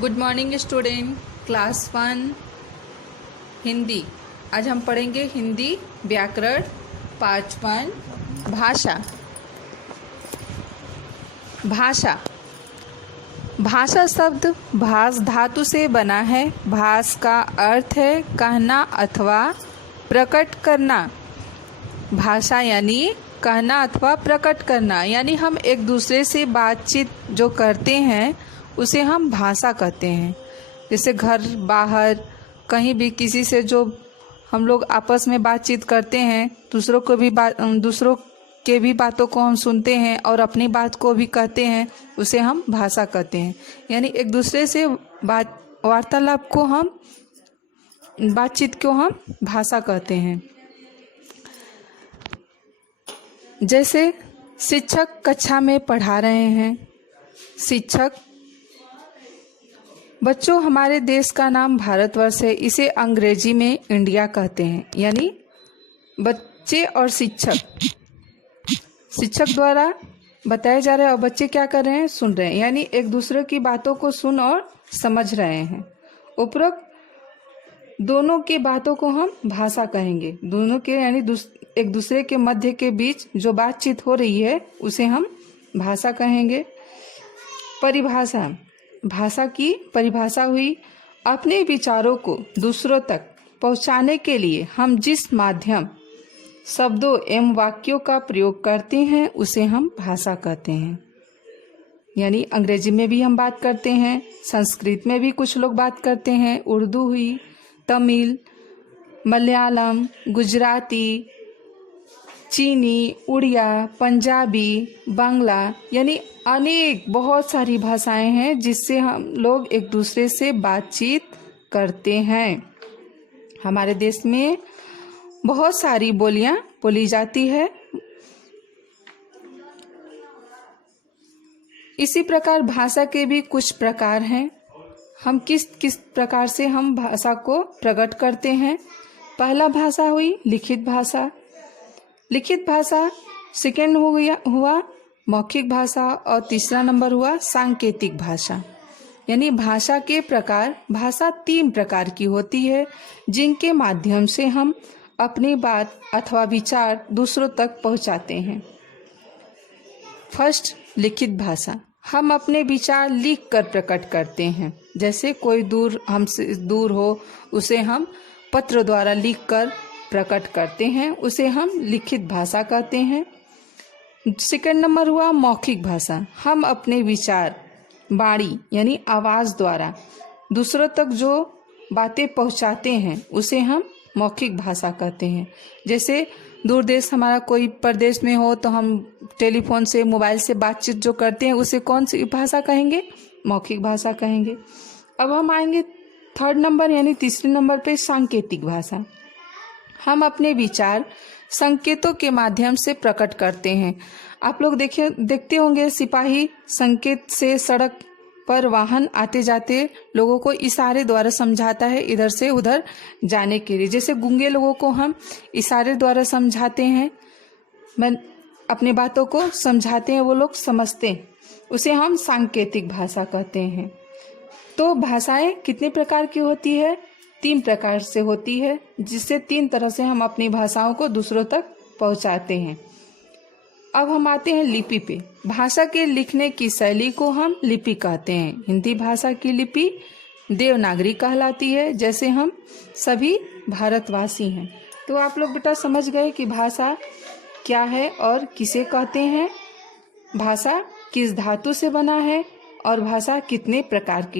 Good morning student, class 1 Hindi. आज हम पढ़ेंगे हिंदी व्याकरण पार्ट 1 भाषा। भाषा भाषा शब्द भास धातु से बना है। भास का अर्थ है कहना अथवा प्रकट करना। भाषा यानी कहना अथवा प्रकट करना, यानी हम एक दूसरे से बातचीत जो करते हैं उसे हम भाषा कहते हैं। जैसे घर बाहर कहीं भी किसी से जो हम लोग आपस में बातचीत करते हैं, दूसरों के भी बातों को हम सुनते हैं और अपनी बात को भी कहते हैं, उसे हम भाषा कहते हैं। यानी एक दूसरे से वार्तालाप को बातचीत को हम भाषा कहते हैं। जैसे शिक्षक कक्षा में पढ़ा रहे हैं। शिक्षक बच्चों, हमारे देश का नाम भारतवर्ष है, इसे अंग्रेजी में इंडिया कहते हैं। यानी बच्चे और शिक्षक द्वारा बताया जा रहा है और बच्चे क्या कर रहे हैं, सुन रहे हैं। यानी एक दूसरे की बातों को सुन और समझ रहे हैं। उपरोक्त दोनों की बातों को हम भाषा कहेंगे। दोनों के यानी एक दूसरे के मध्य के बीच जो बातचीत हो रही है उसे हम भाषा कहेंगे। परिभाषा भाषा की परिभाषा हुई अपने विचारों को दूसरों तक पहुंचाने के लिए हम जिस माध्यम, शब्दों एवं वाक्यों का प्रयोग करते हैं उसे हम भाषा कहते हैं। यानी अंग्रेजी में भी हम बात करते हैं, संस्कृत में भी कुछ लोग बात करते हैं, उर्दू हुई, तमिल, मलयालम, गुजराती, चीनी, उड़िया, पंजाबी, बांग्ला, यानी अनेक बहुत सारी भाषाएं हैं जिससे हम लोग एक दूसरे से बातचीत करते हैं। हमारे देश में बहुत सारी बोलियां बोली जाती है। इसी प्रकार भाषा के भी कुछ प्रकार हैं। हम किस प्रकार से हम भाषा को प्रकट करते हैं। पहला भाषा हुई लिखित भाषा। लिखित भाषा सेकेंड हुआ मौखिक भाषा और तीसरा नंबर हुआ सांकेतिक भाषा। यानी भाषा के प्रकार, भाषा 3 प्रकार की होती है जिनके माध्यम से हम अपनी बात अथवा विचार दूसरों तक पहुंचाते हैं। फर्स्ट, लिखित भाषा। हम अपने विचार लिख कर प्रकट करते हैं। जैसे कोई हमसे दूर हो, उसे हम पत्र द्वारा लिख कर प्रकट करते हैं, उसे हम लिखित भाषा कहते हैं। सेकंड नंबर हुआ मौखिक भाषा। हम अपने विचार वाणी यानी आवाज़ द्वारा दूसरों तक जो बातें पहुंचाते हैं उसे हम मौखिक भाषा कहते हैं। जैसे दूर देश हमारा कोई प्रदेश में हो तो हम टेलीफोन से, मोबाइल से बातचीत जो करते हैं उसे कौन सी भाषा कहेंगे, मौखिक भाषा कहेंगे। अब हम आएंगे थर्ड नंबर यानी तीसरे नंबर पे सांकेतिक भाषा। हम अपने विचार संकेतों के माध्यम से प्रकट करते हैं। आप लोग देखते होंगे सिपाही संकेत से सड़क पर वाहन आते जाते लोगों को इशारे द्वारा समझाता है इधर से उधर जाने के लिए। जैसे गूंगे लोगों को हम इशारे द्वारा समझाते हैं, अपनी बातों को समझाते हैं, वो लोग समझते हैं, उसे हम सांकेतिक भाषा कहते हैं। तो भाषाएं कितने प्रकार की होती है? 3 प्रकार से होती है, जिससे 3 तरह से हम अपनी भाषाओं को दूसरों तक पहुंचाते हैं। अब हम आते हैं लिपि पे। भाषा के लिखने की शैली को हम लिपि कहते हैं। हिंदी भाषा की लिपि देवनागरी कहलाती है, जैसे हम सभी भारतवासी हैं। तो आप लोग बेटा समझ गए कि भाषा क्या है और किसे कहते हैं, भाषा किस धातु से बना है और भाषा कितने प्रकार की